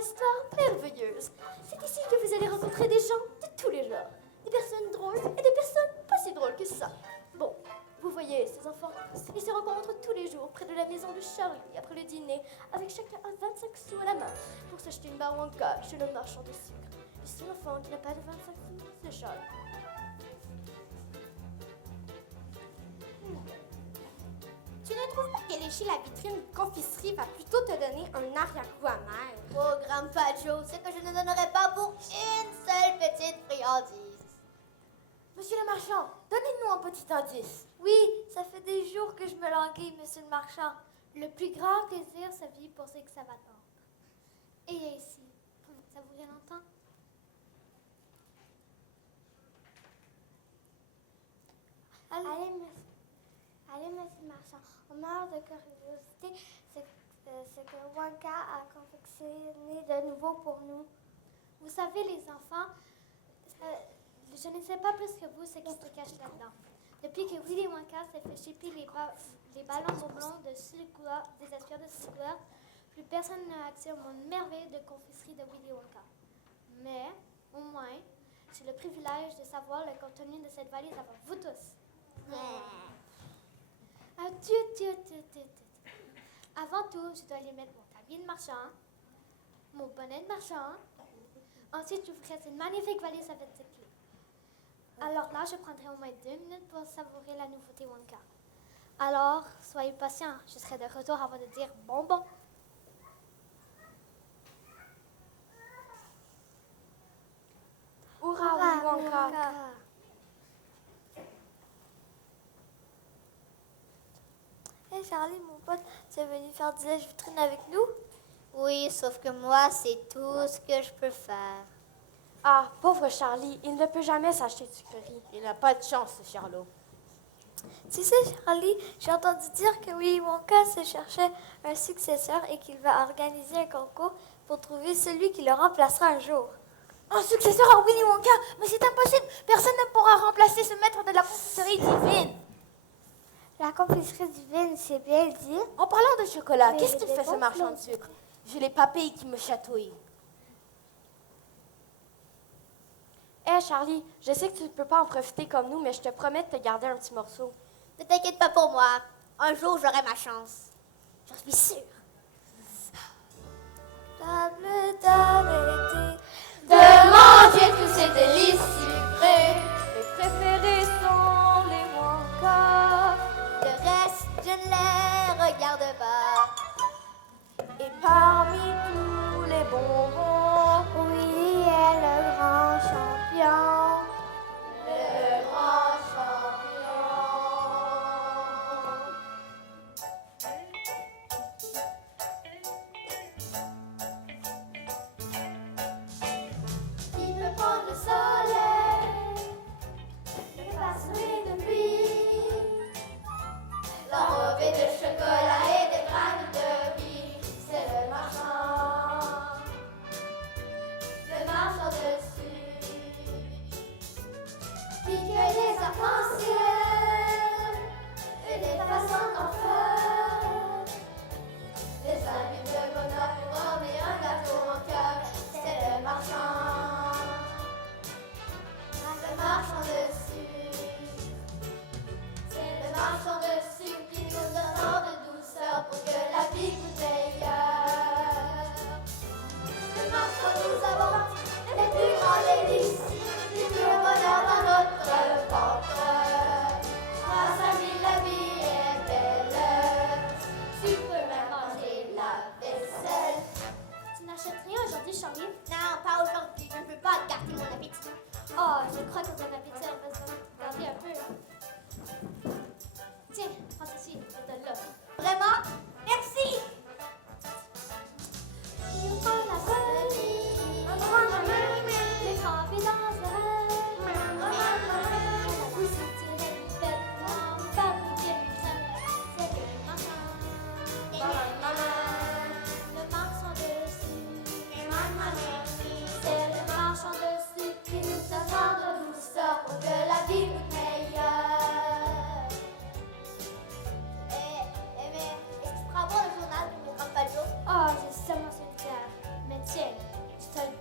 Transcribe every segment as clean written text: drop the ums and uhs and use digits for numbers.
histoire merveilleuse. C'est ici que vous allez rencontrer des gens de tous les genres. Des personnes drôles et des personnes pas si drôles que ça. Bon, vous voyez, ces enfants, ils se rencontrent tous les jours près de la maison de Charlie après le dîner, avec chacun un 25 sous à la main pour s'acheter une barre Wonka chez le marchand de sucre. Le seul enfant qui n'a pas de 25 sous, c'est Charlie. Tu ne trouves pas que lécher la vitrine de confiserie va plutôt te donner un arrière-goût amer? Oh, Grandpa Joe, c'est que je ne donnerais pas pour une seule petite friandise. Monsieur le marchand, donnez-nous un petit indice. Oui, ça fait des jours que je me languis, monsieur le marchand. Le plus grand plaisir se vit pour ceux que ça va tendre. Et ici, vous savourez longtemps? Allez, monsieur le marchand. On meurt de curiosité ce que Wonka a confectionné de nouveau pour nous. Vous savez, les enfants, je ne sais pas plus que vous ce qui se cache là-dedans. Depuis que Willy Wonka s'est fait chipper les ballons bonbons des aspires de sucre, plus personne n'a accès au monde merveilleux de confiserie de Willy Wonka. Mais, au moins, j'ai le privilège de savoir le contenu de cette valise avant vous tous. Avant tout, je dois aller mettre mon tablier de marchand, mon bonnet de marchand. Ensuite, je vous ferai une magnifique valise avec cette clé. Alors là, je prendrai au moins 2 minutes pour savourer la nouveauté Wonka. Alors, soyez patients, je serai de retour avant de dire bonbon. Hurrah, Willy Wonka! Hey Charlie, mon pote, tu es venu faire du lèche-vitrine avec nous? Oui, sauf que moi, c'est tout ce que je peux faire. Ah, pauvre Charlie, il ne peut jamais s'acheter de sucrerie. Il n'a pas de chance, ce Charlot. Tu sais, Charlie, j'ai entendu dire que Willy Wonka se cherchait un successeur et qu'il va organiser un concours pour trouver celui qui le remplacera un jour. Un successeur à Willy Wonka? Mais c'est impossible! Personne ne pourra remplacer ce maître de la confiserie divine! La confiserie divine, c'est bien dit. En parlant de chocolat, Mais qu'est-ce qu'il des fait ce bons marchand de flots. sucre? J'ai les papilles qui me chatouillent. Hé Charlie, je sais que tu ne peux pas en profiter comme nous, mais je te promets de te garder un petit morceau. Ne t'inquiète pas pour moi. Un jour, j'aurai ma chance. J'en suis sûre. Table d'arrêter. De manger tous ces délices sucrés. Mes préférés sont les Wonka. Le reste, je ne les regarde pas. Et parmi tous les bonbons, Willy est le grand champion. Le grand champion.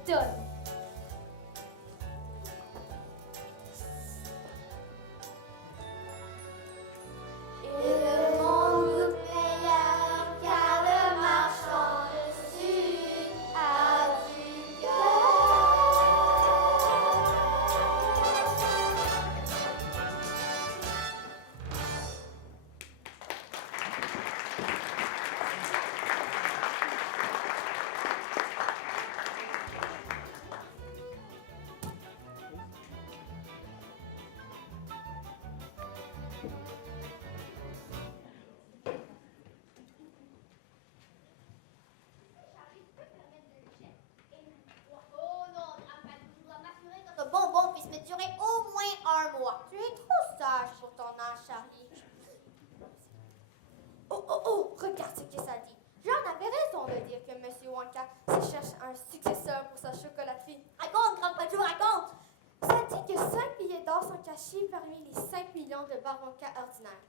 toune. Et le monde meilleur, car le marchand du sud a du cœur. Oh non, je dois m'assurer que ce bonbon puisse me durer au moins 1 mois. Tu es trop sage pour ton âge, Charlie. Oh, regarde ce que ça dit. J'en avais raison de dire que M. Wonka se cherche un successeur pour sa chocolaterie. Raconte, grand Pachou, raconte! Ça dit que 5 billets d'or sont cachés parmi les 5 millions de bar Wonka ordinaires.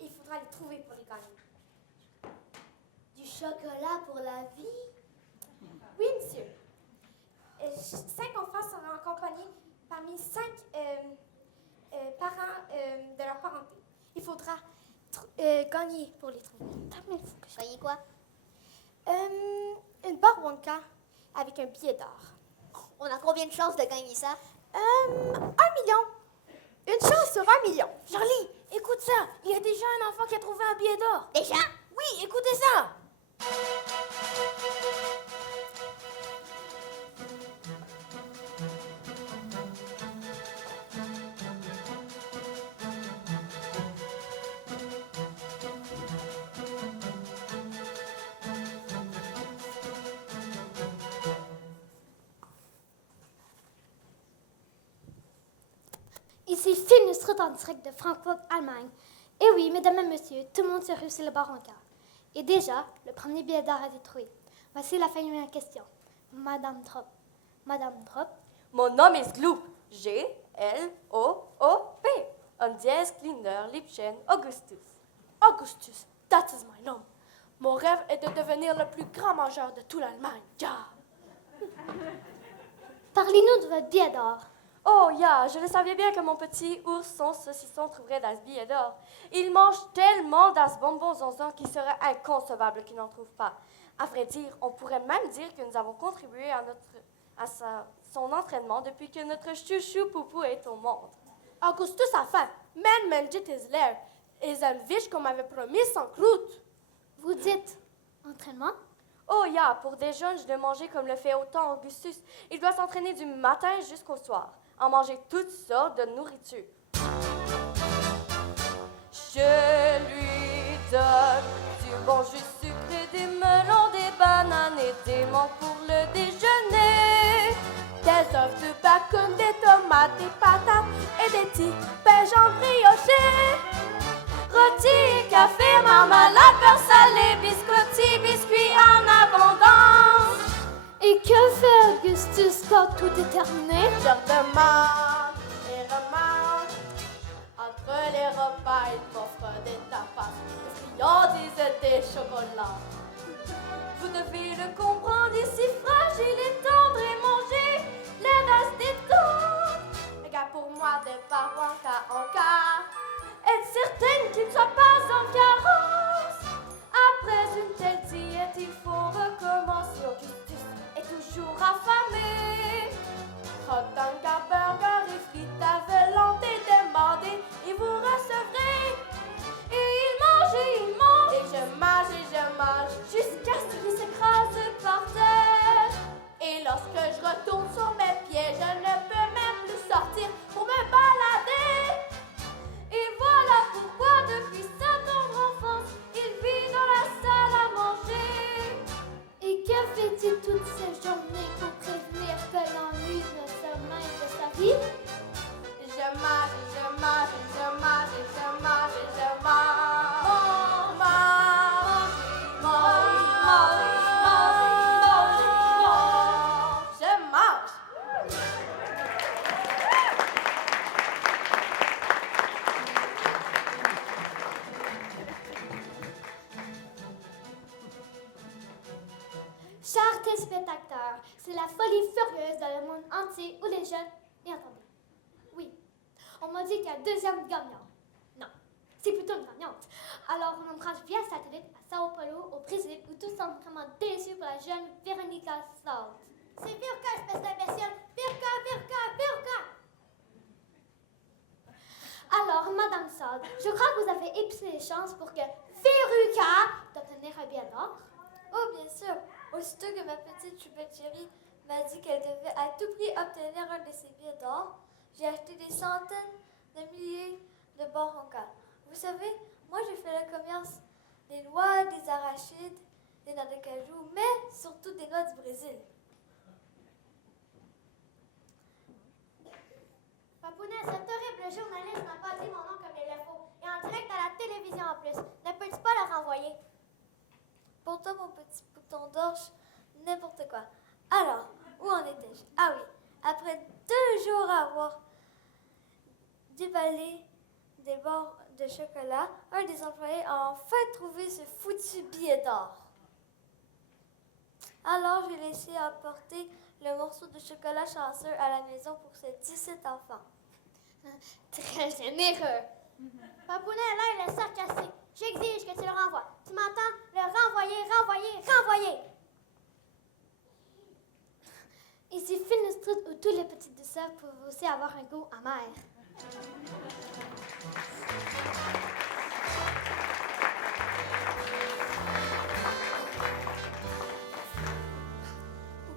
Il faudra les trouver pour les gagner. Du chocolat pour la vie? Oui, monsieur. 5 enfants seront accompagnés parmi 5 parents de leur parenté. Il faudra gagner pour les trouver. Voyez quoi? Une barre Wonka avec un billet d'or. On a combien de chances de gagner ça? 1 million. Une chance sur 1 million. Charlie, écoute ça. Il y a déjà un enfant qui a trouvé un billet d'or. Déjà? Oui, écoutez ça. Ici Phil Nustrut en direct de Francfort, Allemagne. Et oui, mesdames et messieurs, tout le monde s'est réussi le bar en quart. Et déjà, le premier billet d'or a été trouvé. Voici la première question. Madame Trop. Madame Trop. Mon nom est Gloop. G-L-O-O-P. Un dièse Klinder Liebchen Augustus. Augustus, that is my name. Mon rêve est de devenir le plus grand mangeur de toute l'Allemagne. Ja. Parlez-nous de votre billet d'or. Oh, ya, je le savais bien que mon petit ourson saucisson trouverait das billet d'or. Il mange tellement das bonbons zonzon qu'il serait inconcevable qu'il n'en trouve pas. À vrai dire, on pourrait même dire que nous avons contribué à son entraînement depuis que notre chouchou Poupou est au monde. Augustus a faim. Men manget his lair. Et un wish qu'on m'avait promis sans croûte. Vous dites entraînement? Oh, ya, pour des jeunes, je dois manger comme le fait autant Augustus. Il doit s'entraîner du matin jusqu'au soir, en manger toutes sortes de nourriture. Je lui donne du bon jus sucré, des melons, des bananes et des mangues pour le déjeuner. Des œufs de bacon, des tomates, des patates et des petits pains jambes briochés. Rôti et café, marmalade, beurre salé, biscotti, biscuits en abondance. Et que fait Augustus quand tout est terminé? Je redemande et remange. Entre les repas, il m'offre des tapas, des friandises et des chocolats. Vous devez le comprendre, il est si fragile et tendre et manger les restes des dents. Regarde pour moi des parents cas en cas. Être certaine qu'il ne soit pas en carence. Après une telle diète, il faut recommencer. Augustus est toujours affamé. Hot dog, burger et frites à volonté demandez et vous recevrez. Et il mange, Et je mange jusqu'à ce qu'il s'écrase par terre. Et lorsque je retourne sur mes pieds, je ne peux même plus sortir pour me balader. Et voilà pourquoi depuis sa tendre enfance, il vit dans la salle à manger. Et que fait-il toutes ces journées pour prévenir que l'ennui ne se mêle de sa vie? Je mange. est furieuse dans le monde entier où les jeunes... Et attendez. Oui, on m'a dit qu'il y a un deuxième gagnant. Non, c'est plutôt une gagnante. Alors, on en branche via satellite à Sao Paulo, au Brésil, où tout semble vraiment délicieux pour la jeune Veronica Salt. C'est Virka, espèce d'imbécile. Virka, Virka, Virka. Alors, Madame Salt, je crois que vous avez épicé les chances pour que Veruca d'obtenir un billet d'or. Oh, bien sûr. Aussitôt que ma petite choupette chérie m'a dit qu'elle devait à tout prix obtenir un de ses billets d'or, j'ai acheté des centaines de milliers de baroncas. Vous savez, moi j'ai fait le commerce des noix, des arachides, des noix de cajou, mais surtout des noix du Brésil. Papounet, cette horrible journaliste n'a pas dit mon nom comme il le faut. Et en direct à la télévision en plus. Ne peux-tu pas le renvoyer? Pour toi, mon petit bouton d'orge, n'importe quoi. Alors, où en étais-je? Ah oui, après 2 jours à avoir déballé des barres de chocolat, un des employés a enfin trouvé ce foutu billet d'or. Alors, j'ai laissé apporter le morceau de chocolat chanceux à la maison pour ces 17 enfants. Très généreux. Papounet, là, il est sarcastique. J'exige que tu le renvoies. Tu m'entends? Le renvoyer, renvoyer, renvoyer. Ici, Phil Street, où tous les petits desserts peuvent aussi avoir un goût amer.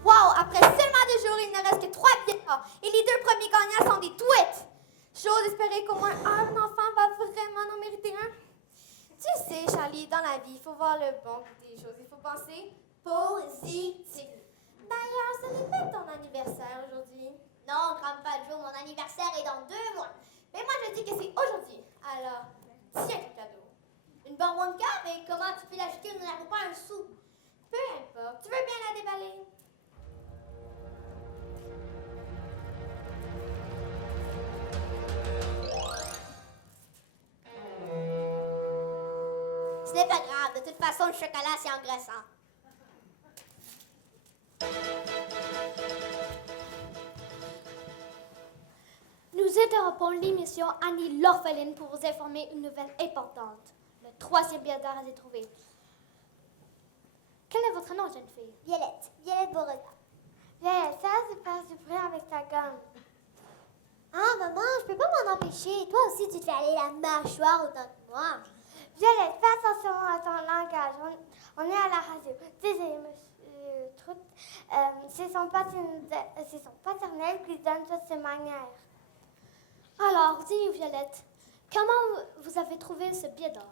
Wow! Après seulement 2 jours, il ne reste que 3 billets d'or. Et les 2 premiers gagnants sont des tweets. J'ose espérer qu'au moins un enfant va vraiment en mériter un. Tu sais, Charlie, dans la vie, il faut voir le bon côté des choses. Il faut penser positif. D'ailleurs, ce n'est pas ton anniversaire aujourd'hui. Non, crame pas le jour, mon anniversaire est dans 2 mois. Mais moi, je dis que c'est aujourd'hui. Alors, tiens ton cadeau. Une baronka, mais comment tu peux l'acheter? Nous n'avons pas un sou. Peu importe. Tu veux bien la déballer? Ce n'est pas grave, de toute façon, le chocolat, c'est engraissant. Nous interrompons l'émission Annie l'orpheline pour vous informer une nouvelle importante. Le 3e billet d'or a été trouvé. Quel est votre nom, jeune fille? Violette, Violette Beauregard. Violette, ça, c'est pas du bruit avec ta gomme. Ah, maman, je peux pas m'en empêcher. Toi aussi, tu te fais aller la mâchoire autant que moi. Violette, fais attention à ton langage. On est à la radio. Désolé, monsieur Trout. C'est son paternel qui donne toutes ses manières. Alors, dis-nous, Violette, comment vous avez trouvé ce billet d'or?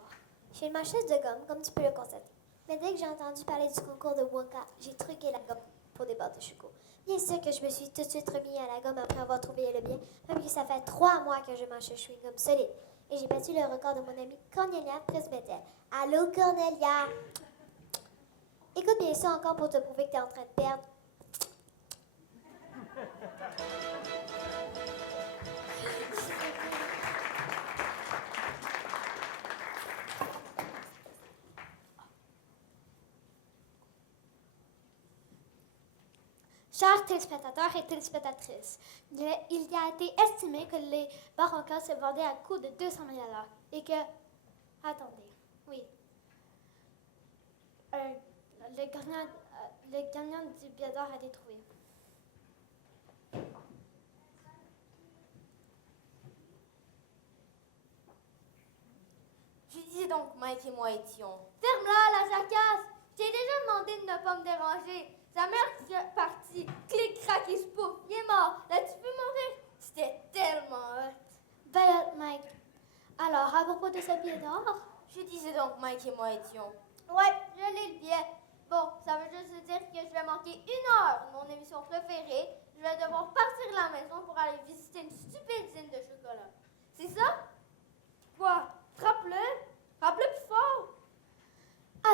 J'ai une manchette de gomme, comme tu peux le constater. Mais dès que j'ai entendu parler du concours de Wonka, j'ai truqué la gomme pour des barres de choco. Bien sûr que je me suis tout de suite remis à la gomme après avoir trouvé le billet, même que ça fait 3 mois que je mange le chewing-gum solide. Et j'ai battu le record de mon amie Cornelia Presbetel. Allô, Cornelia? Écoute bien ça encore pour te prouver que tu es en train de perdre. Chers téléspectateurs et téléspectatrices, il a été estimé que les baroncas se vendaient à coût de 200 000 $ et que... Attendez, oui. Le gagnant du billet d'or a été trouvé. Je disais donc, Mike et moi étions. Ferme-la, la jacasse! J'ai déjà demandé de ne pas me déranger. Sa mère est partie. Clic, crac et spouf. Il est mort. Là, tu peux mourir. C'était tellement hot. Ben, Mike, alors, à propos de ce billet d'or, Je disais donc, Mike et moi étions. Ouais, je l'ai le billet. Bon, ça veut juste dire que je vais manquer 1 heure de mon émission préférée. Je vais devoir partir de la maison pour aller visiter une stupide usine de chocolat. C'est ça? Quoi? Frappe-le? Frappe-le plus fort.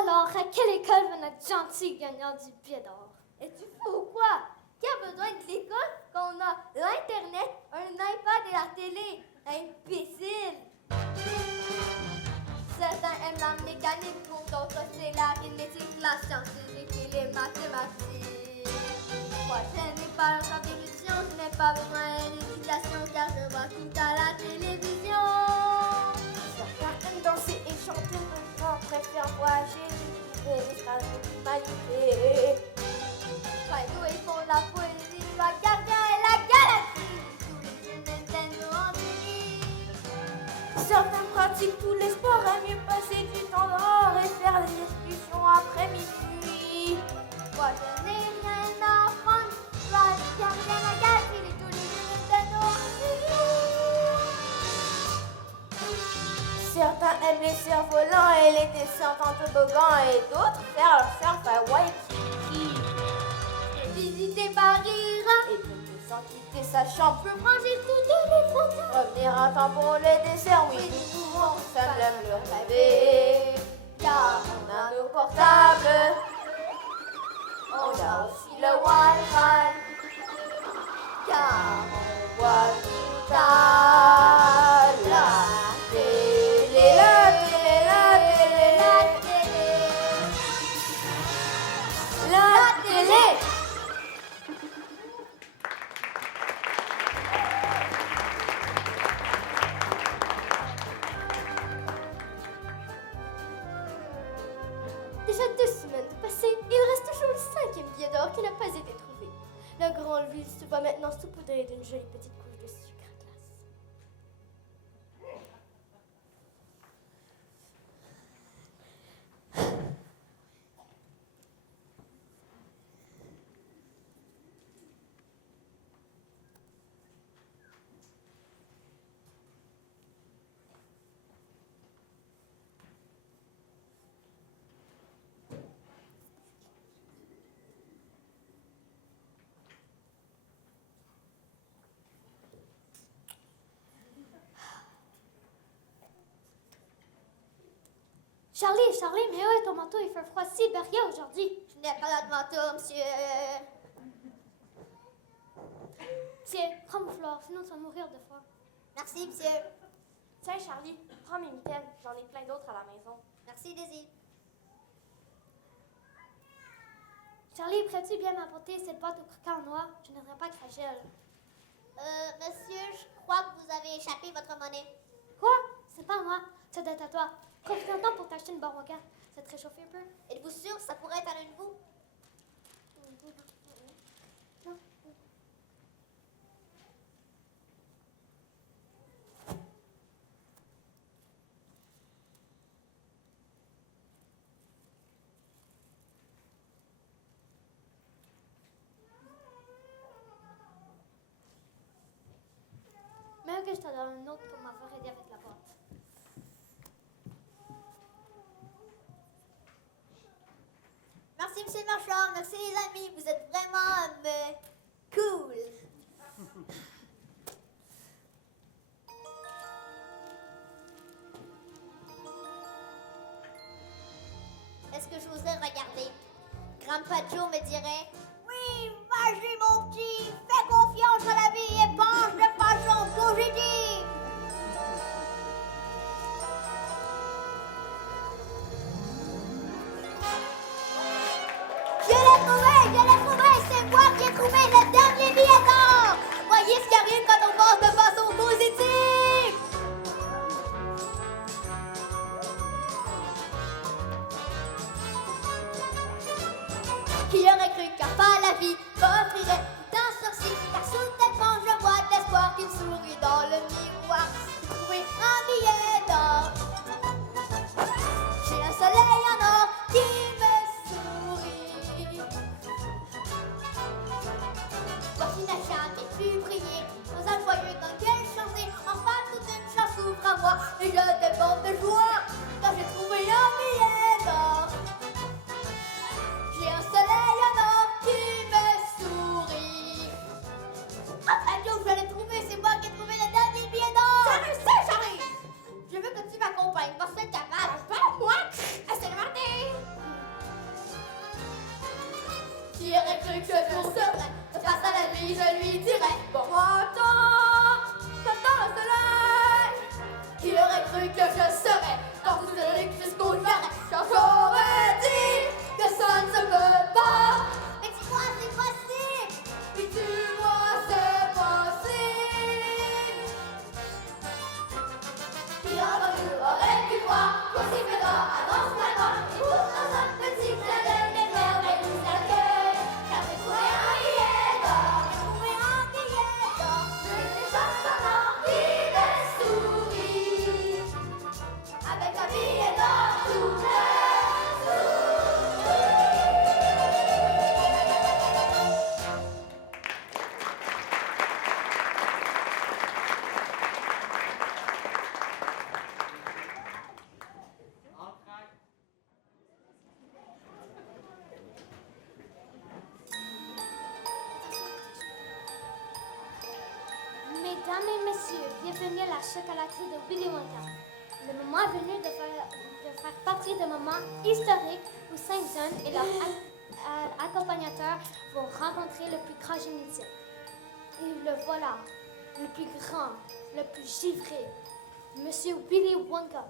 alors, à quelle école va notre gentil gagnant du billet d'or? Es-tu fou ou quoi? Qui a besoin de l'école quand on a l'Internet, un iPad et la télé? Imbécile! Certains aiment la mécanique, pour d'autres c'est l'arithmétique, la scientifique et les mathématiques. Moi, je n'ai pas le temps d'illusion, je n'ai pas besoin d'hésitation, car je vois tout à la télévision. Certains aiment danser et chanter, d'autres préfèrent voyager, et les stars de l'humanité. Fido, ils font la poésie, le gardien et la galaxie. Tous les jeux Nintendo en série. Certains pratiquent tous les sports, aiment mieux passer du temps dehors et faire des excursions après minuit. Moi, je n'ai rien à apprendre, le gardien et la galaxie, tous les jeux Nintendo en série. Certains aiment les cerfs-volants et les descentes en toboggan et d'autres faire leur surf à Waikiki. Visiter Paris, Et peut sans quitter sa chambre, franchir toutes les frontières. revenir un temps pour le dessert, oui, nous pouvons, ça me l'aime le rêver. Car on a nos portables, on a aussi le Wi-Fi. Car on voit tout à la télé, la télé, la télé, la télé. Déjà 2 semaines de passées, il reste toujours le 5e billet d'or qui n'a pas été trouvé. La grande ville se voit maintenant saupoudrée d'une jolie petite couche de sucre glace. Charlie, mais où est ton manteau? Il fait froid sibérien aujourd'hui. Je n'ai pas de manteau, monsieur. Tiens, prends mon fleur, sinon tu vas mourir de froid. Merci, monsieur. Tiens, Charlie, prends mes mitaines. J'en ai plein d'autres à la maison. Merci, Daisy. Charlie, pourrais-tu bien m'apporter cette boîte au croquant en noir? Je ne voudrais pas que ça gèle. Monsieur, je crois que vous avez échappé votre monnaie. Quoi? C'est pas moi. Ça doit être à toi. Profite un temps pour t'acheter une barre au gaz. Ça te réchauffe un peu? Êtes-vous sûr que ça pourrait être à l'un de vous? Non. Même que je te donne un autre pour m'avoir aidé avec la boîte. Merci, monsieur le marchand. Merci, les amis. Vous êtes vraiment cool. Est-ce que j'oserais regarder? Grandpa Joe me dirait: oui, vas-y, mon petit. Fais confiance à la vie et pense de façon positive. Je l'ai trouvé, c'est moi qui ai trouvé le dernier billet d'or. Voyez ce qui arrive quand on pense de façon positive. Qui aurait cru qu'à pas la vie m'offrirait d'un sursis, car soudainement je vois de l'espoir qui me sourit dans le miroir. J'ai trouvé un billet d'or. J'ai un soleil en or qui me sourit. Voici n'a jamais pu briller dans un joyeux dans lequel chanter. Enfin toute une chance s'ouvre à moi et je déborde de joie car j'ai trouvé un billet d'or. J'ai un soleil en or qui me sourit. Ah, Joe, je l'ai trouvé, c'est moi qui ai trouvé le dernier billet d'or. J'arrive. Je veux que tu m'accompagnes parce que c'est capable. Pas moi. C'est le matin. Qui aurait cru que je serais face à la vie, je lui dirais: bon, attends le soleil. Qui aurait cru que je serais dans toute luxe jusqu'au jarret, quand j'aurais dit que ça ne se peut pas. Mais dis-moi, c'est possible. Mesdames et messieurs, bienvenue à la chocolaterie de Willy Wonka. Le moment est venu de faire partie d'un moment historique où 5 jeunes et leurs accompagnateurs vont rencontrer le plus grand génie. Et le voilà, le plus grand, le plus givré, Monsieur Willy Wonka.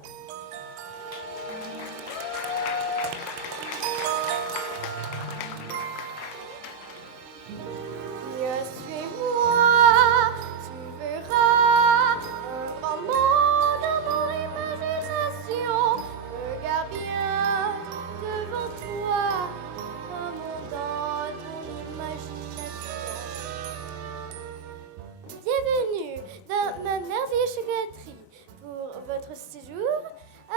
Votre séjour.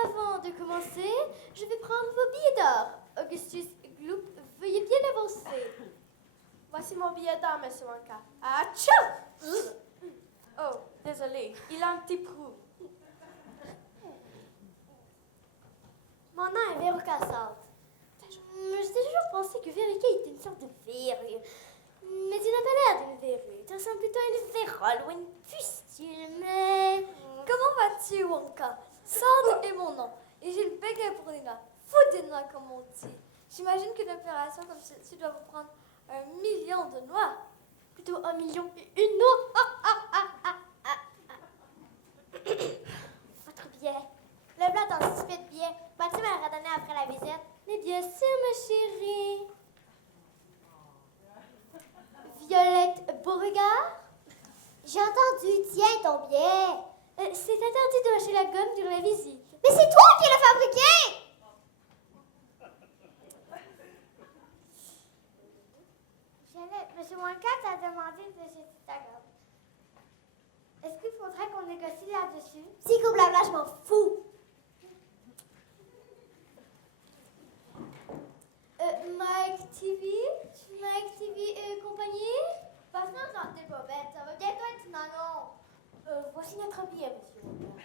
Avant de commencer, je vais prendre vos billets d'or. Augustus Gloop, veuillez bien avancer. Voici mon billet d'or, Monsieur Wonka. Atchou! Oh, désolé, il a un petit prou. Mon nom est Véro Cassante. J'ai toujours pensé que Vérica était une sorte de verrue. Mais il n'a pas l'air d'une verrue. Il ressemble plutôt à une vérole ou à une pustule, mais... Comment vas-tu, Wonka? Sand est mon nom. Et j'ai le béguin pour les noix. Fous des noix, comme on dit. J'imagine qu'une opération comme celle-ci doit vous prendre 1 million de noix. Plutôt 1 million et une noix. Votre billet. Le blanc t'anticipait de billet. Vas-tu me le redonner après la visite? Mais bien sûr, ma chérie. Violette Beauregard? J'ai entendu. Tiens ton billet. C'est interdit de lâcher la gomme durant la visite. Mais c'est toi qui l'as fabriqué! Monsieur Wonka t'a demandé de jeter ta gomme. Est-ce qu'il faudrait qu'on négocie là-dessus? Psycho blabla, je m'en fous. Mike TV et compagnie? Passe-nous dans tes bobettes, ça va bientôt être une annonce. Voici notre billet, monsieur Wonka.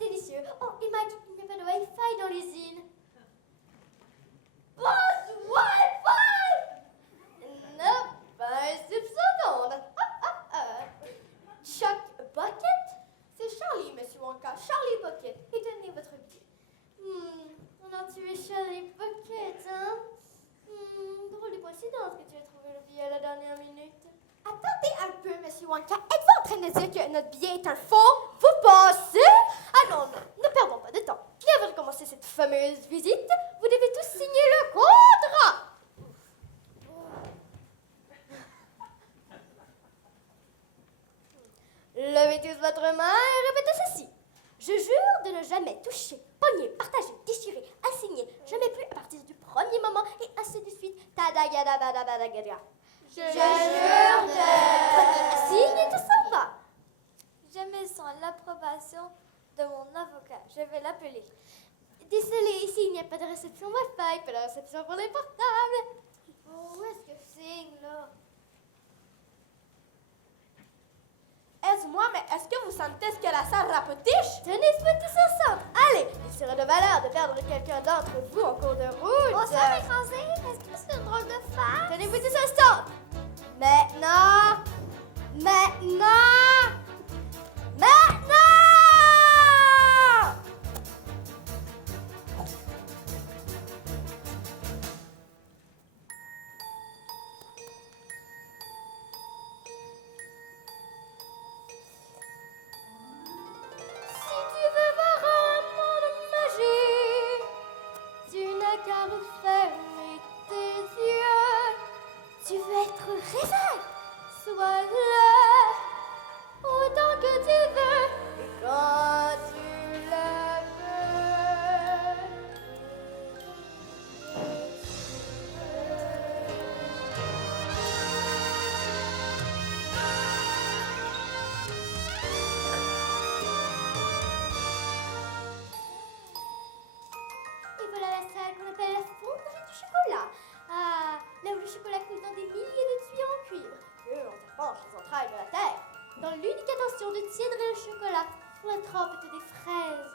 Délicieux. Oh, et Mike, il n'y a pas de Wi-Fi dans l'usine. Pas de Wi-Fi! Non, pas un soupçon d'onde. Chuck Bucket? C'est Charlie, monsieur Wonka. Charlie Bucket. Et tenez votre billet. On a tué Charlie Bucket, hein? Drôle de coïncidence que tu aies trouvé le billet à la dernière minute. Attendez un peu, monsieur Wonka. Êtes-vous en train de dire que notre billet est un faux? Vous pensez? Ah non, ne perdons pas de temps. Bien avant de commencer cette fameuse visite, vous devez tous signer le contrat. Levez tous votre main et répétez ceci. Je jure de ne jamais toucher, pogner, partager, déchirer, assigner, jamais plus à partir du premier moment et ainsi de suite. Tadagadabadabadagadra. Je jure de... Signe et tout s'en va. Jamais sans l'approbation de mon avocat. Je vais l'appeler. Désolé, ici il n'y a pas de réception Wi-Fi, pas de réception pour les portables. Où est-ce que c'est, là? Aide-moi, mais est-ce que vous sentez ce que la salle rapotiche? Tenez-vous tous ensemble. Allez, il serait de valeur de perdre quelqu'un d'entre vous en cours de route. On s'en écrasé? Est-ce que c'est une drôle de face? Tenez-vous tous ensemble. Maintenant. Si tu veux voir un monde magique, tu n'as qu'à refermer tes yeux. Tu veux être rêveur, sois là autant que tu veux et quand tu le veux. Et voilà la salle qu'on appelle la fonderie du chocolat. Ah, là où le chocolat coule dans des milliers de tuyaux en cuivre. Et on s'approche les entrailles de la terre. Dans l'unique intention de tiédrer le chocolat sur la trempe des fraises.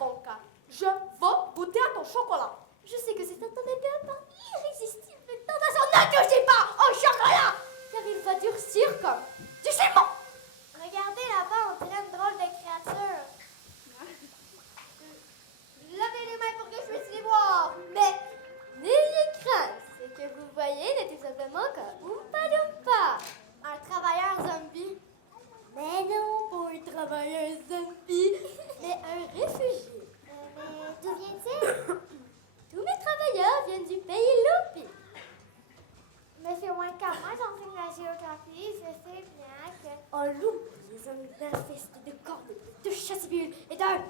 Wonka, je vais goûter à ton chocolat. Je sais que c'est un bien par l'irrésistible tentation. Ne touchez pas au chocolat! Car il va durcir comme du ciment. géographie, je sais bien que... Un loup, les hommes d'infestes de cornemules, de chasubles et d'un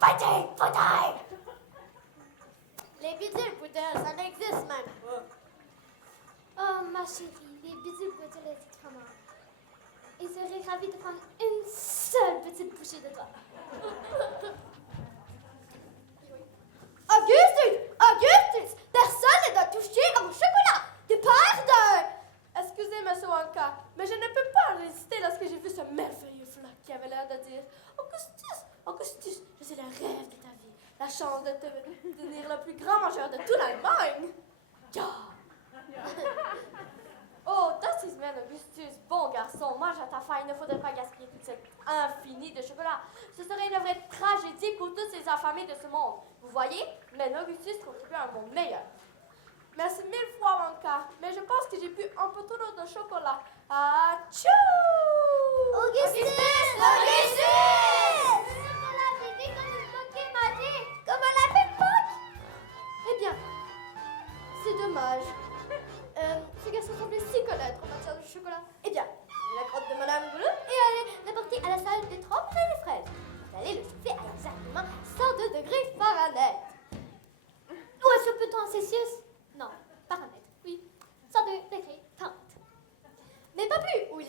fauteuil. Les bidules, poudres, ça n'existe même pas. Oh, ma chérie, les bidules goûtent les excréments. Ils seraient ravis de prendre une seule petite bouchée de toi. Augustus, personne ne doit toucher à mon chocolat. De part d'un... Excusez, monsieur Wonka, mais je ne peux pas résister lorsque j'ai vu ce merveilleux floc qui avait l'air de dire Augustus, je suis le rêve de ta vie, la chance de devenir le plus grand mangeur de toute l'Allemagne. Ja. Oh, that is man, Augustus, bon garçon, mange à ta faim, il ne faudrait pas gaspiller toute cette infinie de chocolat. Ce serait une vraie tragédie pour tous ces affamés de ce monde. Vous voyez, mais Augustus contribue à un monde meilleur. Merci mille fois, Wonka, mais je pense que j'ai bu un peu trop de chocolat. Tchou! Augustus! Comme un lapin de Pâques. Eh bien, c'est dommage. Ce garçon semblait si connaître en matière de chocolat. Eh bien, prenez la crotte de Madame Bleue et allez l'apporter à la salle des 30 et les fraises. Vous allez le chauffer à exactement 102 degrés Fahrenheit. Ou est-ce plutôt en Celsius? Non, paramètre, oui. 102 degrés 30. Mais pas plus, ou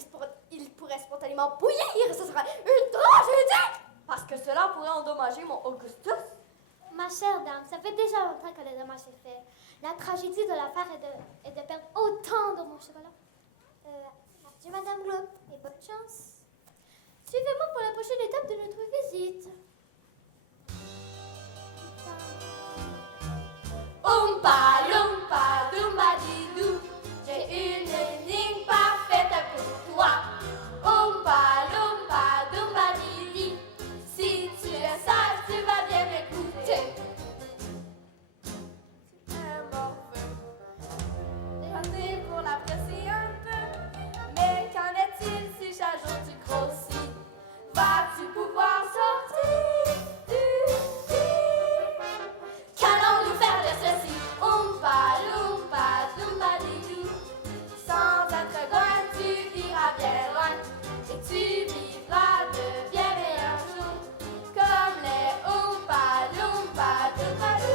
il pourrait spontanément bouillir, et ce sera une tragédie. Parce que cela pourrait endommager mon Augustus. Ma chère dame, ça fait déjà longtemps que le dommage est fait. La tragédie de l'affaire est de perdre autant de mon chocolat. Adieu, Madame Globe, et bonne chance. Suivez-moi pour la prochaine étape de notre visite. Oompa loompa doomba didou, j'ai une énigme parfaite pour toi. Oompa loompa doomba didi, si tu es sage, tu vas bien m'écouter. Raté pour l'apprécier un peu, mais qu'en est-il si chaque jour tu grossis? Vas-tu pouvoir sortir du lit? Qu'allons-nous faire de ceci? Oompa loompa doomba didou, sans être loin, tu iras bien loin, et tu vivras de bien meilleurs jours, comme les Oompa loompa doomba didou.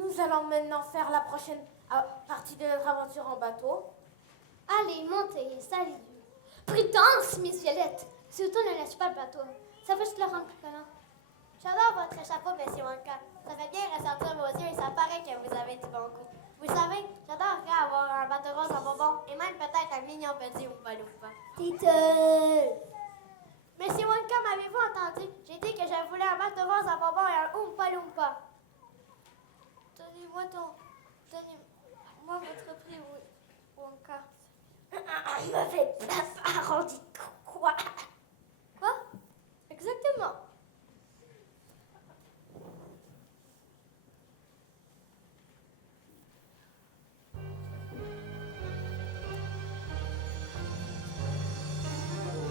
Nous allons maintenant faire la prochaine partie de notre aventure en bateau. Allez, montez, salut. Prudence, Miss Violette. Surtout ne lâchez pas le bateau. Ça va juste le rendre plus collant. J'adore votre chapeau, Monsieur Wonka. Ça fait bien ressortir vos yeux et ça paraît que vous avez du bon goût. Vous savez, j'adorerais avoir un bateau rose en bonbon et même peut-être un mignon petit Oompa Loompa. Monsieur Wonka, m'avez-vous entendu? J'ai dit que je voulais un bateau rose en bonbon et un Oompa Loompa. Donnez-moi votre prix, Wonka. Me faites pas peur, on dit quoi? Quoi? Exactement.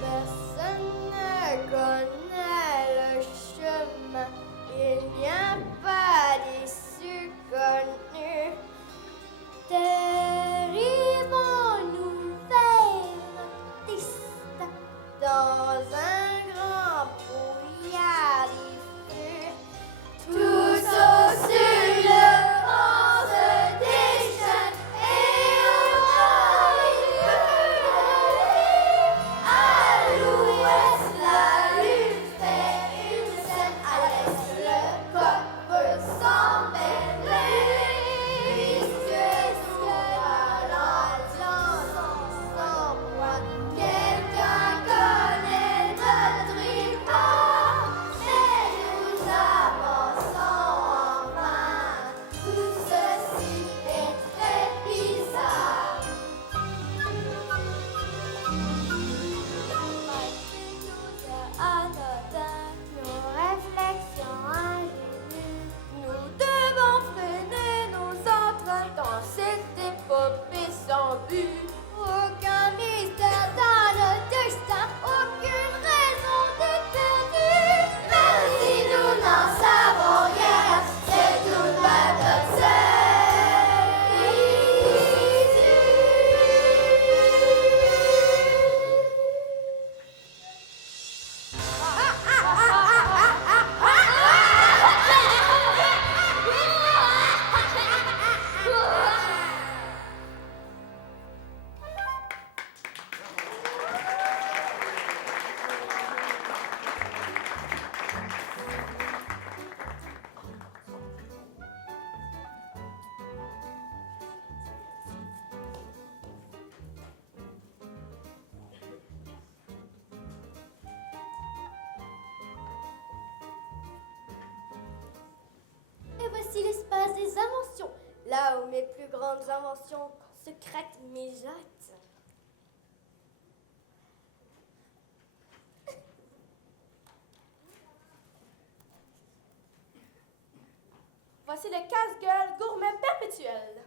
Personne ne connaît le chemin, il n'y a pas d'issue connue. Terrible nouvelle, notre destin dans là où mes plus grandes inventions secrètes mijotent. Voici le casse-gueule gourmet perpétuel.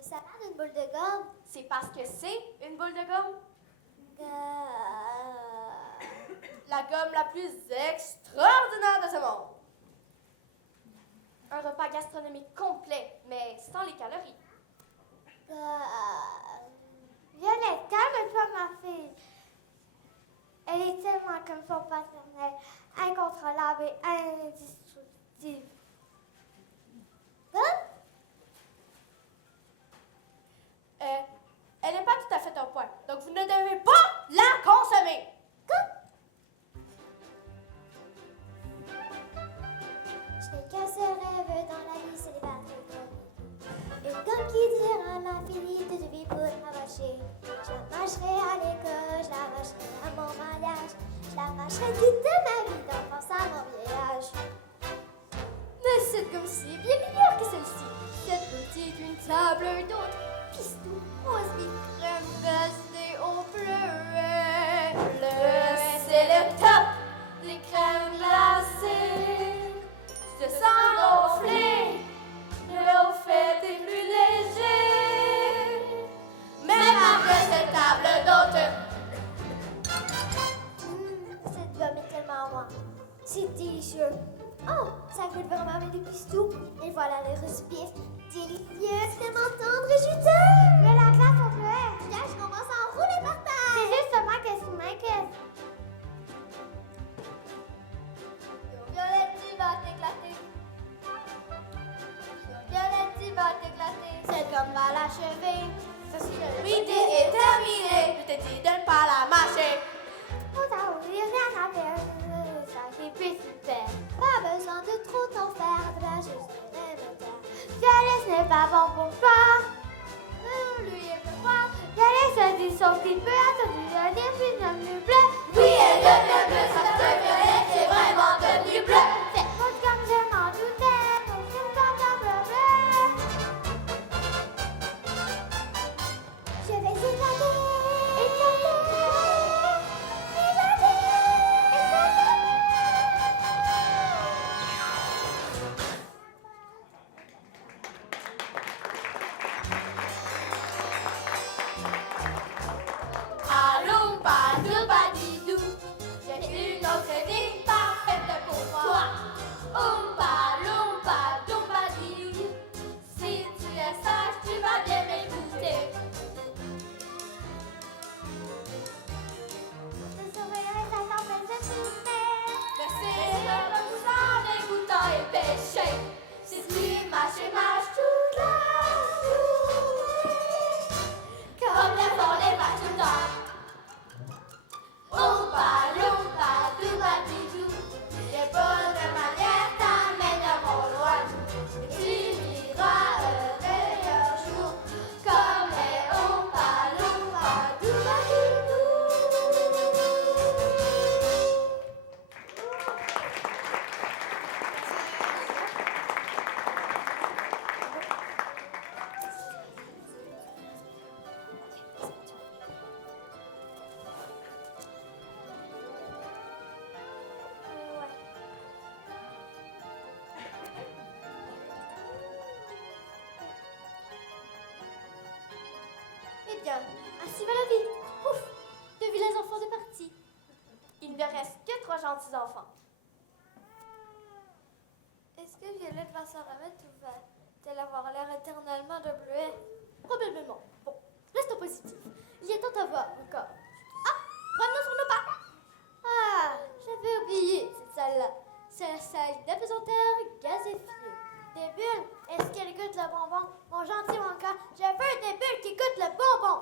Ça a l'air d'une boule de gomme. C'est parce que c'est une boule de gomme. La gomme la plus extraordinaire de ce monde. Un repas gastronomique complet, mais sans les calories. Violette, calme-toi, ma fille. Elle est tellement comme son paternel, incontrôlable et indestructible. Elle n'est pas tout à fait un point, donc vous ne devez pas la consommer. Je n'ai qu'un seul rêve dans la vie, c'est les battre comme une gomme qui dure à l'infini de vie pour m'arracher. Je la mâcherai à l'école, je la mâcherai à mon mariage. Je la mâcherai toute ma vie d'enfance à mon vieillage. Mais cette gomme-ci est bien meilleure que celle-ci. Cette petite d'une table d'hôte, pistou, rose, crème glacée au bleuet. Bleuet, c'est le top. Les crèmes glacées se sentent gonfler. Le fait est plus léger. Même après cette table d'hôte. Cette gomme est tellement moi. C'est délicieux. Oh, ça goûte vraiment bien du pistou. Et voilà le rosbif. Délicieux, tellement tendre et juteux. Mais la glace au bleuet, Viens, je commence à enrouler par terre. c'est justement qu'est-ce qui m'inquiète. Violette, tu vas t'éclater. Violette, tu vas t'éclater. Cette gomme va l'achever. L'idée est terminée. Je t'ai dit de ne pas la mâcher. On t'a oublié rien à faire. Ça c'est plus super. Pas besoin de trop t'en faire. Là, je suis même terre. Violette, ce n'est pas bon pour toi. Lui est plus froid. Violette se dit son petit peu attendu un défi devenu bleu. Oui, elle devient bleue, ça te violette, c'est vraiment devenu bleu. C'est votre comme je m'en doutais. Donc c'est pas ta bleu. Je vais éclater. Allons, badou, badidou, j'ai une autre idée parfaite pour toi. Oompa, loompa, doompa, didou. Si tu es sage, tu vas bien m'écouter. Je surveillerai ta tempête de fumée. Mais c'est un poussant dégoûtant et péché. Si tu mâches toute la journée, comme le font les vaches tout le temps. Oompa, loompa, doompa, didou. Les bonnes manières t'amèneront loin. Et tu vivras un meilleur jour. Comme les Oompa, loompa, doompa, didou. Eh bien, ainsi va la vie. Ouf, deux vilains enfants de partie. Il ne reste que 3 gentils enfants. Est-ce que Violette va s'en remettre ou va-t-elle avoir l'air éternellement de bleuet? Probablement. Bon, restons positifs. Il y a tant à voir encore. Ah, revenons sur nos pas. Ah, j'avais oublié cette salle-là. C'est la salle d'apesanteur gazéfiée. Des bulles, est-ce qu'elles goûtent le bonbon? Mon gentil Wonka, je veux des bulles qui goûtent le bonbon.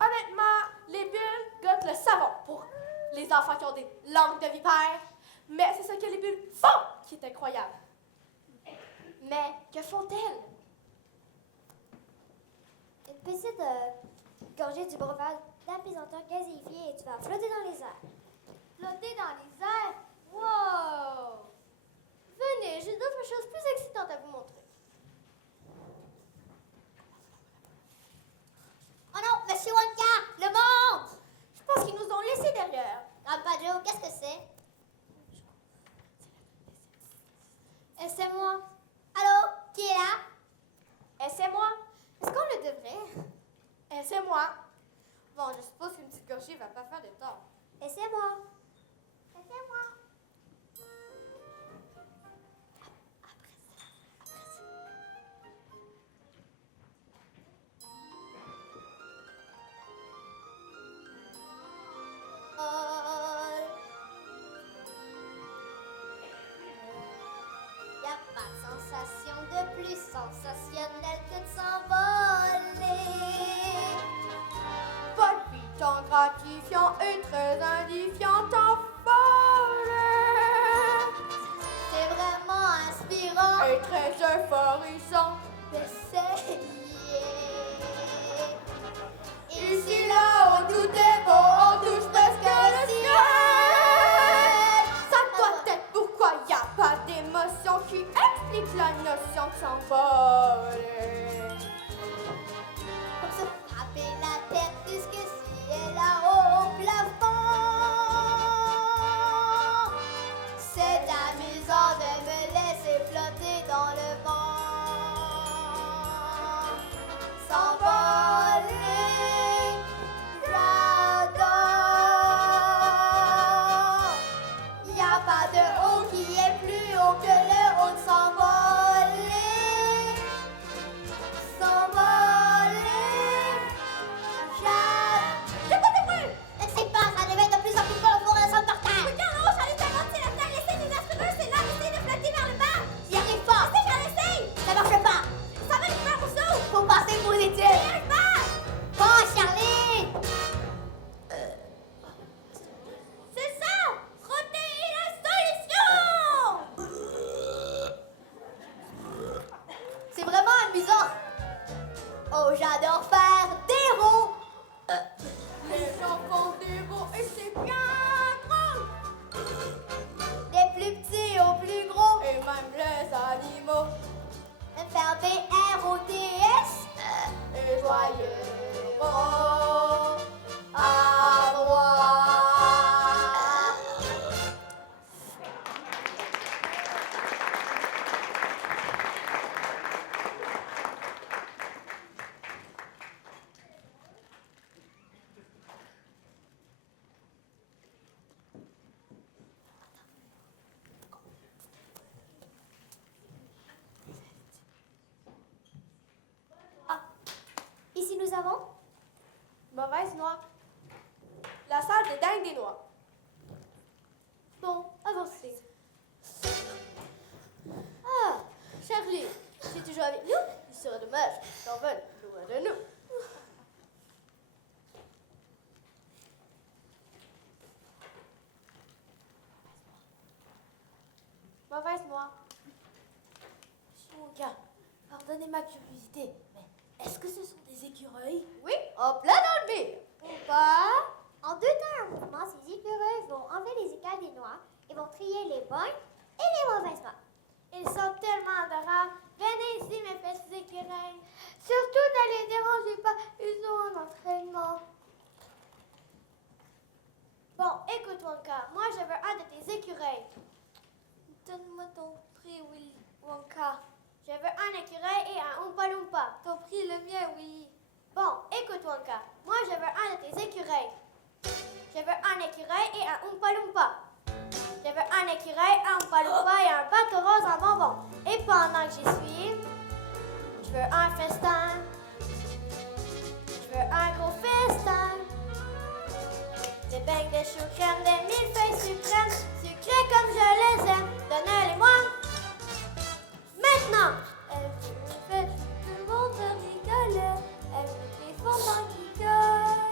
Honnêtement, les bulles goûtent le savon pour les enfants qui ont des langues de vipère. Mais c'est ce que les bulles font qui est incroyable. Mais que font-elles? Une petite gorgée du breuvage d'apesanteur gazéifié et tu vas flotter dans les airs. Flotter dans les airs. Wow! Venez, j'ai d'autres choses plus excitantes à vous montrer. gratifiant et très indifiant en folle. C'est vraiment inspirant Et très euphorisant. d'essayer. Ici, là, où tout est beau, on touche presque le ciel. Ça doit être pourquoi y a pas d'émotion qui explique la notion de s'envoler. Comme se frapper la tête puisque si est là-haut au plafond. C'est amusant de me laisser flotter dans le vent. S'envoler, j'adore. Y a pas de haut qui est plus haut que le haut de s'envoler. S'envoler, c'est pas, ça devient de plus en plus fort pour un sol par terre. Oui, non, j'allais t'inventer la terre, laisser des assureurs, c'est là, essayer de flotter vers le bas. J'y arrive pas. C'est j'en essaye. Ça marche pas. Ça va, faire Rousseau. Faut passer pour les études. J'y arrive pas. Bon, Charlie. C'est ça. Frotter est la solution. C'est vraiment amusant. Oh, j'adore faire des ronds. Les gens font des mots et c'est bien drôle. Des plus petits aux plus gros. Et même les animaux. Faire BROTS. Et joyeux mots à voir. Ici, nous avons... Mauvaise noix. La salle des dingues des noix. Bon, avancez. Ah, Charlie, tu es toujours avec nous? Il serait dommage que tu t'en veuilles loin de nous. Mauvaise noix. Mon gars, pardonnez ma curiosité, mais est-ce que ce sont des écureuils? Oui, en plein dans le mire. Ou pas. En deux temps un mouvement, ces écureuils vont enlever les écailles des noix et vont trier les bonnes et les mauvaises noix. Ils sont tellement adorables. Venez ici, mes petits écureuils. Surtout, ne les dérangez pas. Ils ont un entraînement. Bon, écoute, Wonka. Moi, je veux un de tes écureuils. Donne-moi ton prix, Willy Wonka. Je veux un écureuil et un Oompa Loompa. Ton prix, le mien, Willy. Bon, écoute, Wonka. Moi, je veux un de tes écureuils. Je veux un écureuil et un Oompa Loompa. Je veux un écureuil, un Oompa Loompa et un bateau rose en bonbon. Et pendant que j'y suis, je veux un festin. Je veux un gros festin. Des beignes de chou crème, des millefeuilles suprêmes, sucrés comme je les aime. Donnez-les-moi. Maintenant. Elle fait tout le monde rigoler. Elle fait des fondants qui collent.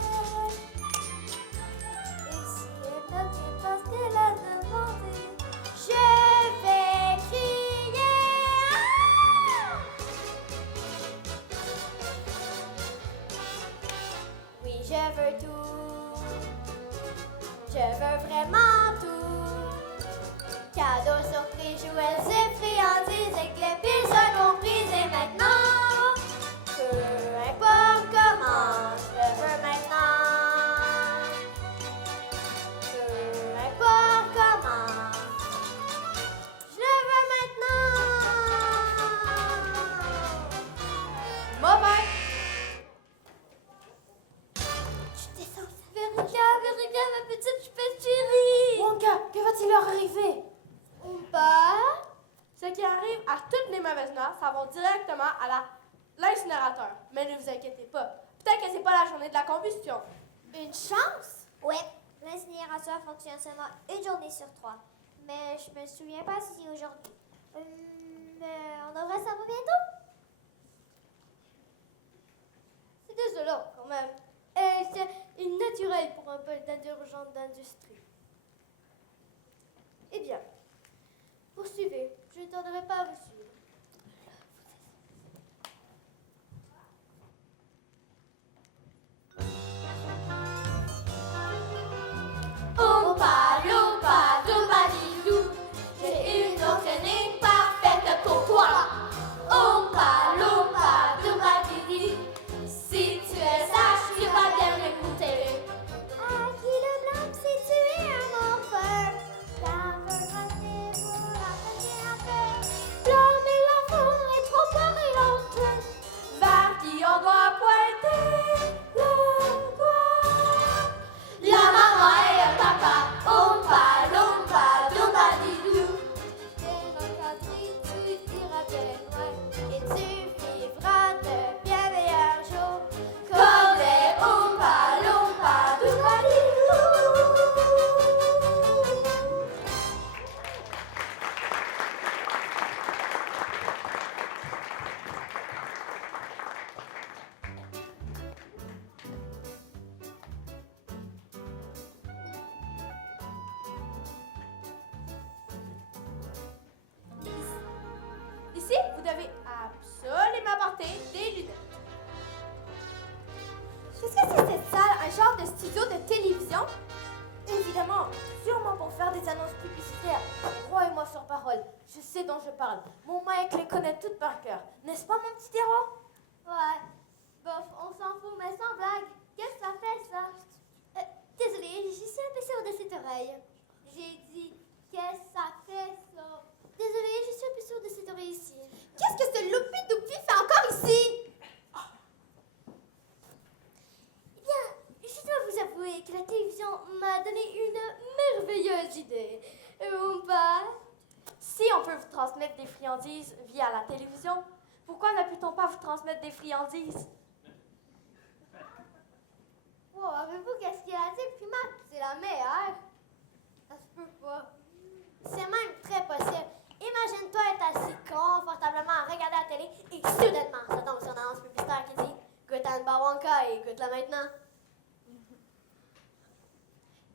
Et si elle note, c'est parce qu'elle a demandé. Je vais crier. Oui, je veux tout. Je veux vraiment tout. Cadeaux, surprises, jouets et friandises, éclairs, pizzas comprises. Et maintenant, peu importe comment, je veux maintenant. Peu importe comment, je veux maintenant. Mauvais. Vérika, ma petite chupette chérie. Wonka, que va-t-il leur arriver? Oompa. Ce qui arrive à toutes les mauvaises noix, ça va directement à l'incinérateur. Mais ne vous inquiétez pas. Peut-être que c'est pas la journée de la combustion. Une chance? Ouais, l'incinérateur fonctionne seulement une journée sur 3. Mais je me souviens pas si c'est aujourd'hui. Mais on devrait savoir bientôt. C'est désolant quand même. C'est innaturel pour un gens d'industrie. Eh bien, poursuivez. Je ne tarderai pas à vous suivre. Oompa loompa doopadidou, j'ai une autre énigme parfaite pour toi. Oompa loompa doopadidi, si tu es sage, tu vas bien m'écouter. À qui le blanc si tu es un morfeur? La veut pour la passer un peu. L'homme et l'enfant est trop fort et honteux. Vers qui on doit pointer le doigt. La maman et le papa, Oompa loompa doopadidou. Dès l'encadré, tu iras bien loin et tu vivras de bien meilleurs jours. Comme les Oompa loompa doopadidou. Ici, vous devez absolument porter des lunettes. Est-ce que c'est cette salle un genre de studio de télévision? Évidemment, sûrement pour faire des annonces publicitaires. Croyez-moi sur parole, je sais dont je parle. Mon Mike les connaît toutes par cœur. N'est-ce pas, mon petit héros? Ouais. Bof, on s'en fout, mais sans blague. Qu'est-ce que ça fait, ça? Désolée, j'y suis un peu sourde de cette oreille. J'ai dit, qu'est-ce que ça fait, ça? Désolée, je suis un peu sourde de cette oreille ici. Qu'est-ce que ce loupi-doupi fait encore ici? Eh bien, je dois vous avouer que la télévision m'a donné une merveilleuse idée. Si on peut vous transmettre des friandises via la télévision, pourquoi ne peut-on pas vous transmettre des friandises? Wow, avez-vous qu'est-ce qu'il a dit, Primac? C'est la meilleure. Ça se peut pas. C'est même très possible. Imagine-toi être assis confortablement à regarder la télé et soudainement, ça tombe sur une annonce publicitaire qui dit « Goûte à une Wonka et goûte-la maintenant. »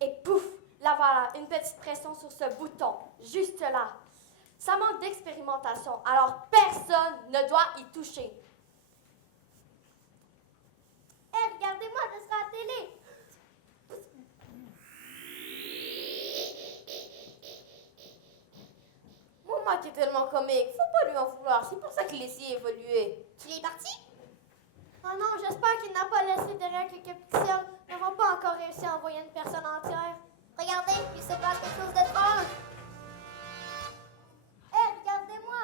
Et pouf, là voilà, une petite pression sur ce bouton, juste là. Ça manque d'expérimentation, alors personne ne doit y toucher. Hé, regardez-moi, ce sera à la télé. Mon Mike est tellement comique, faut pas lui en vouloir. C'est pour ça qu'il essaie d'évoluer. Tu l'es parti? Oh non, j'espère qu'il n'a pas laissé derrière quelques pixels. Nous n'avons pas encore réussi à envoyer une personne entière. Regardez, il se passe quelque chose d'étrange. Hé, regardez-moi.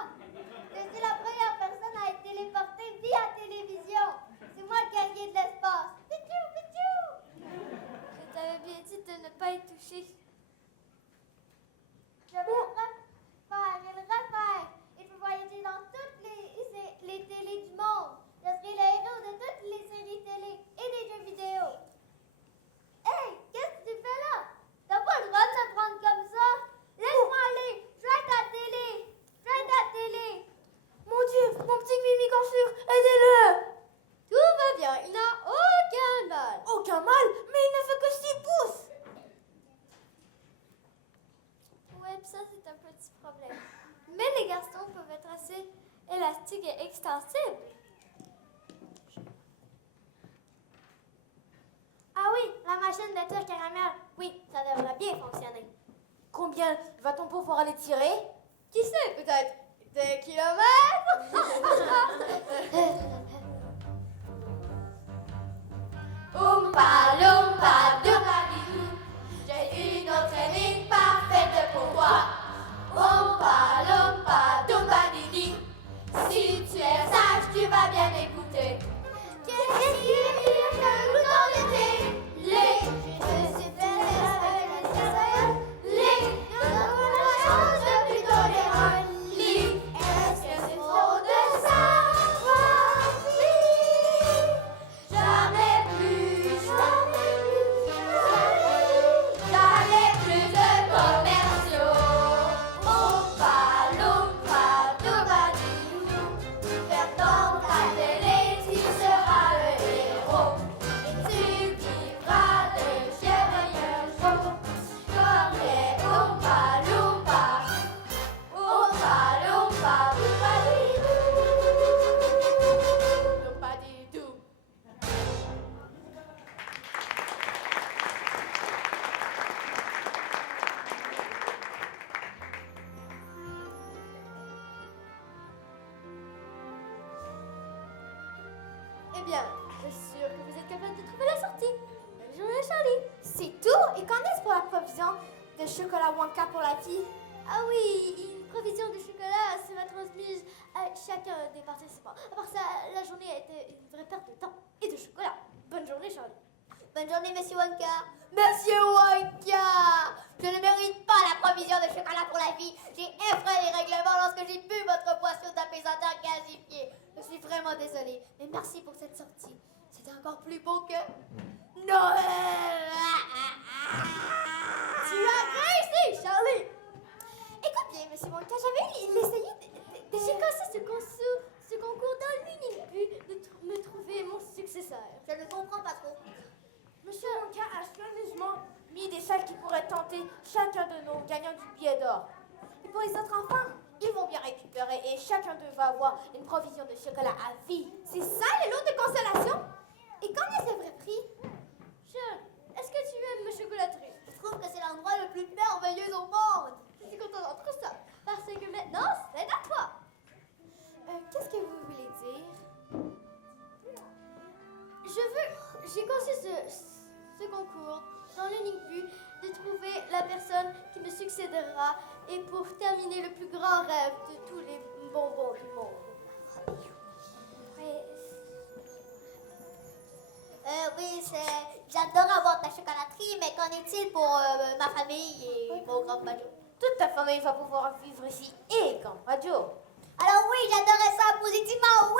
Je suis la première personne à être téléportée via télévision. C'est moi le guerrier de l'espace. Pichou, pichou. Je t'avais bien dit de ne pas y toucher. Je vais le refaire et le refaire. Et puis voyager dans toutes les télés du monde. Je serai le héros de toutes les séries télé et des jeux vidéo. Hey, qu'est-ce que tu fais là? T'as pas le droit de te prendre comme ça. Laisse-moi aller. Je vais être à la télé. Je vais être à la télé. Mon Dieu, mon petit Mimi Gansure, aidez-le! Tout va bien. Il n'a aucun mal. Aucun mal, mais il ne fait que 6 pouces! Ouais, ça c'est un petit problème. Mais les garçons peuvent être assez élastiques et extensibles. Ah oui, la machine de tir caramel. Oui, ça devrait bien fonctionner. Combien va-t-on pouvoir les tirer? Qui sait, peut-être des kilomètres? Oompa loompa doopadidou, j'ai une autre énigme parfaite pour toi. Oompa loompa doopadidi, si tu es sage, tu vas bien écouter. Qu'est-ce qui est que nous dans l'été? Les, je suis belle avec les casseroles. Les, nous avons la chance de plutôt les rôles. Est-ce que c'est Eh bien, je suis sûre que vous êtes capable de trouver la sortie. Bonne journée, Charlie. C'est tout? Et qu'en est-ce pour la provision de chocolat Wonka pour la fille? Ah oui, une provision de chocolat sera transmise à chacun des participants. À part ça, la journée a été une vraie perte de temps et de chocolat. Bonne journée, Charlie. Bonne journée, Monsieur Wonka. Monsieur Wonka! Je ne mérite pas la provision de chocolat pour la vie. J'ai effrayé les règlements lorsque j'ai bu votre boisson d'apaisanteur gasifié. Je suis vraiment désolée, mais merci pour cette sortie. C'était encore plus beau que Noël. Tu as réussi, Charlie. Écoute bien, Monsieur Wonka, j'avais essayé de... J'ai cassé ce concours dans l'unique but de me trouver mon successeur. Je ne comprends pas trop. Monsieur Wonka a soigneusement mis des salles qui pourraient tenter chacun de nos gagnants du billet d'or. Et pour les autres enfants, Ils vont bien récupérer et chacun d'eux va avoir une provision de chocolat à vie. c'est ça le lot de consolation? Et qu'en est le vrai prix? Charles, est-ce que tu aimes ma chocolaterie? Je trouve que c'est l'endroit le plus merveilleux au monde. Je suis contente d'entendre ça, parce que maintenant, c'est à toi. Qu'est-ce que vous voulez dire? J'ai conçu ce concours dans l'unique but de trouver la personne qui me succédera et pour terminer le plus grand rêve de tous les bonbons du monde. Oui, j'adore avoir ta chocolaterie, mais qu'en est-il pour ma famille et mon grand Bajo? Toute ta famille va pouvoir vivre ici et Grand Radio. Alors oui, j'adorais ça positivement,